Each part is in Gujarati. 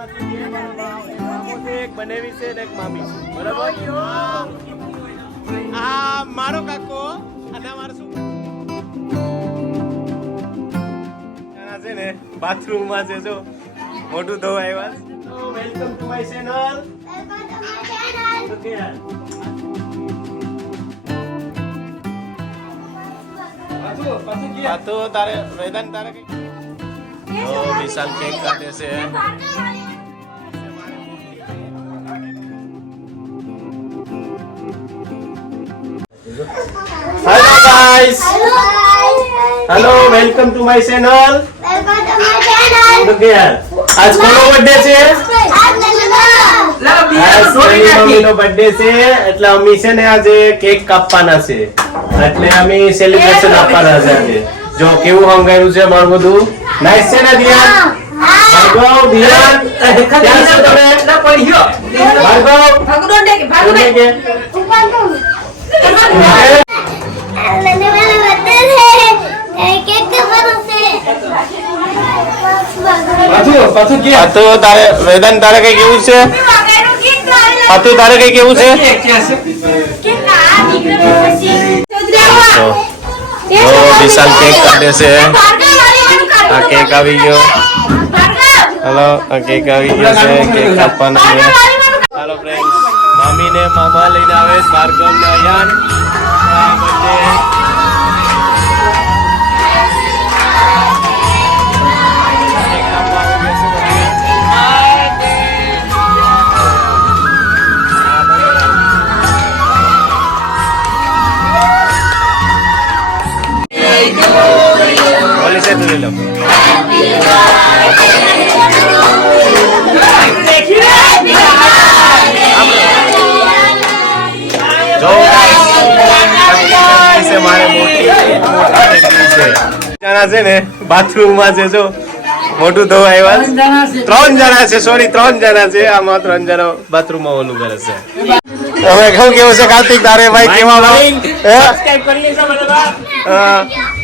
એક બનેવી છે ને એક મામી છે બરાબર આ મારો કાકો અને મારો શું છે ને બાથરૂમ માં છે જો મોટું ધોવા આવ્યા તો વેલકમ ટુ માય ચેનલ તો તારે વેદાંત તારે કઈ વિશાલ કેક કાટે છે hello guys hello welcome to my channel आज કોનો બર્થડે છે મમ્મીનો બર્થડે છે એટલે અમે છે ને આજે કેક કાપવાના છે એટલે અમે સેલિબ્રેશન આપવાના છે આજે જો કેવું હંગાયું છે મારું બધું નાઈસ છે ને દિયાન ભાર્ગવ દિયાન ક્યાં છો તમે ના પડ્યો ભાર્ગવ ભગડો કે તો તારે વેદાંત તારે કઈ કેવું છે પાતુ તારે કઈ કેવું છે વિશાલ કેક કાઢે છે આ કેક આવી ગયો હેલો આ કેક આવી ગયો છે કેક કાપવાનો છે હાલો ફ્રેન્ડ્સ મામી ને મામા લઈને આવે છે ભાર્ગવ ને અયાન બર્થડે છે ને બાથરૂમ માં છે જો મોટું ધોવા આવ્યા 3 જણા છે સોરી 3 જણા છે આમાં 3 જણા બાથરૂમ માં ઓલું કરે છે હવે કહું કેવું છે કાર્તિક તારે ભાઈ કેવા સબસ્ક્રાઇબ કરી લેજો બધા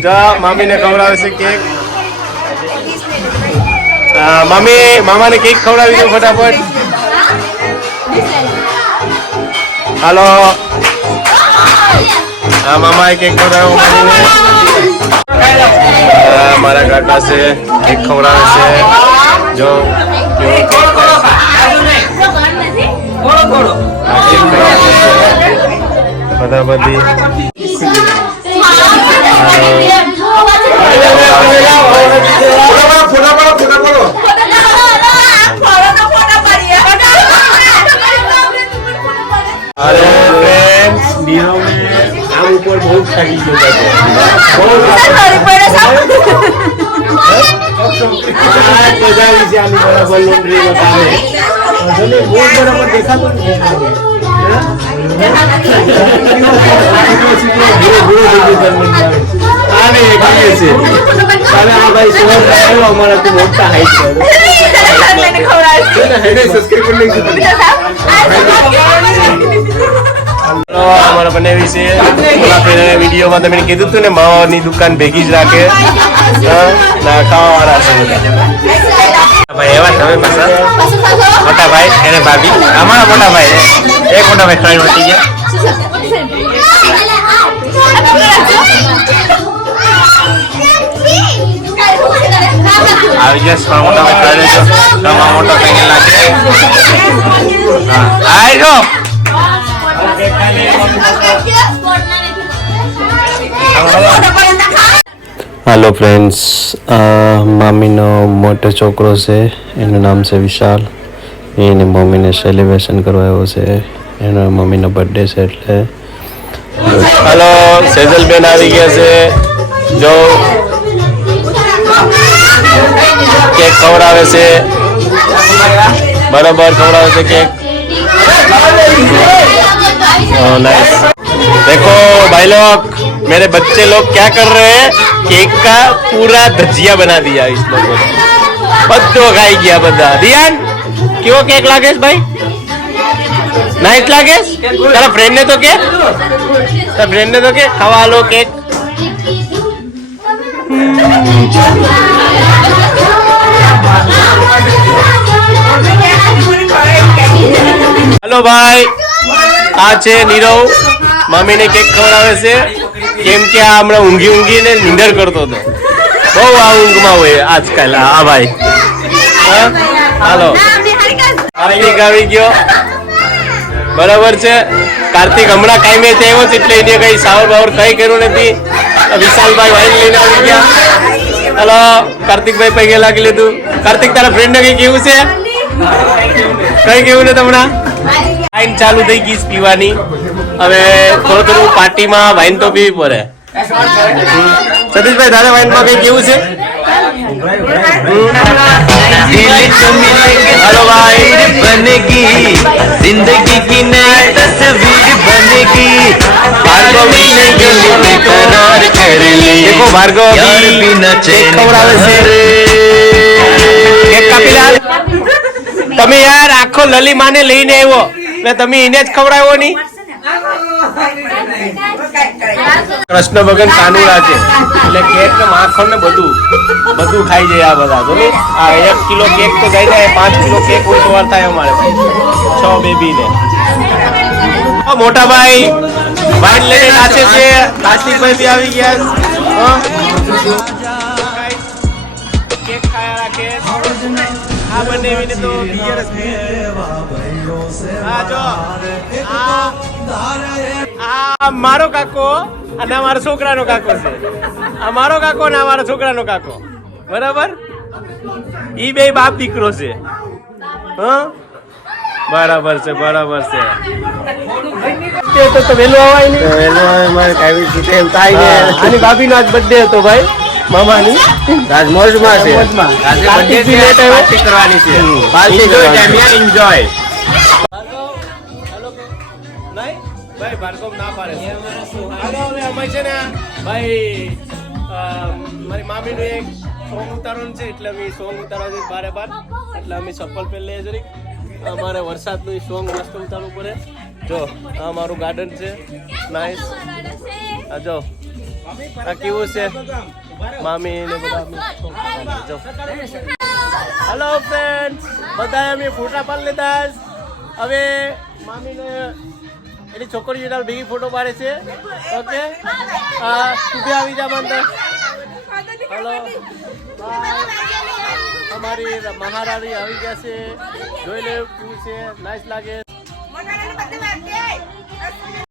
જા મામી ને ખવડાવે છે કેક મામી મામા ને કેક ખવડાવી દો ફટાફટ હાલો મામા કેક ખવડાવ્યો મામીને મારા કાકા છે કેક ખવડાવે છે જો બધા બધી અરે ફ્રેન્ડ્સ બીરો મે આમ ઉપર બહુ થાકી ગયો છે બહુ સારી પડે સાહેબ મજા આવી છે આની બરાબર લોન્ડ્રી બતાવે જોને બહુ બરાબર દેખાતો નથી આને કહીએ છે સાલે આ ભાઈ સોહર આવ્યો અમારા તો મોટા હાઈટ છે એને સબસ્ક્રાઇબ કરી લેજો અમારા બનાવી છે ઓલા ફેર વિડીયોમાં તમે કીધું હતું ને માવાની દુકાન ભેગી જ રાખે ના ખાવાવાળા છે ભાઈ એવા તમે પાછા મોટા ભાઈ એને ભાભી અમારા મોટા ભાઈ એક મોટા ભાઈ ત્રણ વટી ગયા આવી ગયા મોટા ભાઈ ત્રણ લેજો તમારા મોટા ભાઈ લાગે હા આઈ જો हेलो फ्रेंड्स मामीनो मोटो छोकरो से एनु नाम से विशाल एने मम्मी ने सेलिब्रेशन करवायो છે એનો મમ્મીનો બર્થડે છે એટલે हेलो સેજલ બેન આવી ગયા છે જો કેક ખવડાવે છે બરાબર ખવડાવે છે કેક नाइस देखो भाई लोग मेरे बच्चे लोग क्या कर रहे हैं केक का पूरा धजिया बना दिया इस लोगों ने बद्दो खाई गया बदा दियान क्यों केक लागेस भाई नाइस लागेस तेरा फ्रेंड ने तो के खवा लो केक હેલો ભાઈ, આ છે નીરવ, મામીને કેક ખવડાવે છે. કેમ કે આ હમણાં ઊંઘીને નીંદર કરતો હતો. બહુ આ ઊંઘમાં હોય આજકાલ આ ભાઈ. હાલો, કાર્તિક આવી ગયો. બરાબર છે. કાર્તિક હમણાં કઈ મેચ આવ્યો છે એટલે એને કઈ સાવર બાવર કઈ કર્યું નથી. વિશાલભાઈ વાઈન લઈને આવી ગયા. હાલો, કાર્તિકભાઈ પૈકી લાગી લીધું. કાર્તિક, તારા ફ્રેન્ડ ને કઈ કેવું છે? કઈ કેવું ને હમણાં વાઈન ચાલુ થઈ ગઈ પીવાની. હવે થોડું પાર્ટીમાં વાઈન તો પીવી પડે. સતીશભાઈ, દાદા વાઈનમાં કઈ કેવું છે? हेलो भाई, बनेगी जिंदगी की नई तस्वीर बनेगी. भार्गव करार कर ले. देखो भार्गव अभी बिना चैन खवड़ावे છે. કેક કાપી લા. તમે યાર આખો લલી માને લઈને આવ્યો એટલે તમે એને જ ખવડાવ્યો નહીં. કૃષ્ણ ભગવાન કાનુડા છે એટલે કેક ને માખણ ને બધું ખાઈ જાય આ બધા. જો ને આ 1 કિલો કેક તો જાય ને 5 કિલો કેક હોય તો વાર થાય અમારે 6 બેબી ને. મોટા ભાઈ વાઈન લઈને નાચે છે. કાર્તિકભાઈ બી આવી ગયા. કેક ખાયા રાખે. આ બંને વિને તો બિયર જો આ મારો કાકો અને મારા છોકરાનો કાકો છે. આ મારો કાકો ને આ મારા છોકરાનો કાકો. બરાબર, ઈ બે બાપ દીકરો છે. બરાબર છે, બરાબર છે. તો વેલો આવાય ને, વેલો આવે મારે કાવી છે એમ થાય ને. આની ભાભીનો આજ બર્થડે હતો ભાઈ, મામાની. આજ મોજમાં છે. આજે બર્થડે છે, પાર્ટી કરવાની છે. પાર્ટી કરવાની, એન્જોય. ભાઈ ભાર્ગવ ના પાડે. હાલો, હવે અમે છે ને ભાઈ મારી મામીનું એક સોંગ ઉતારવાનું છે એટલે અમે સોંગ ઉતારવા છે બારે બાર. એટલે અમે ચપ્પલ પહેરી લઈએ જરીક. અમારે વરસાદનું સોંગ મસ્ત ઉતારવું પડે. જો આ મારું ગાર્ડન છે, નાઈસ. આ જો આ કેવું છે મામી ને બધા. જો હેલો ફ્રેન્ડ્સ, બધા અમે ફોટા પાડી લીધા. હવે મામીને એની છોકરીઓ ભેગી ફોટો પાડે છે. ઓકે, તું બી આવી જા અંદર. હેલો, અમારી મહારાણી આવી ગયા છે. જોઈ લે કેવું છે, નાઈસ લાગે.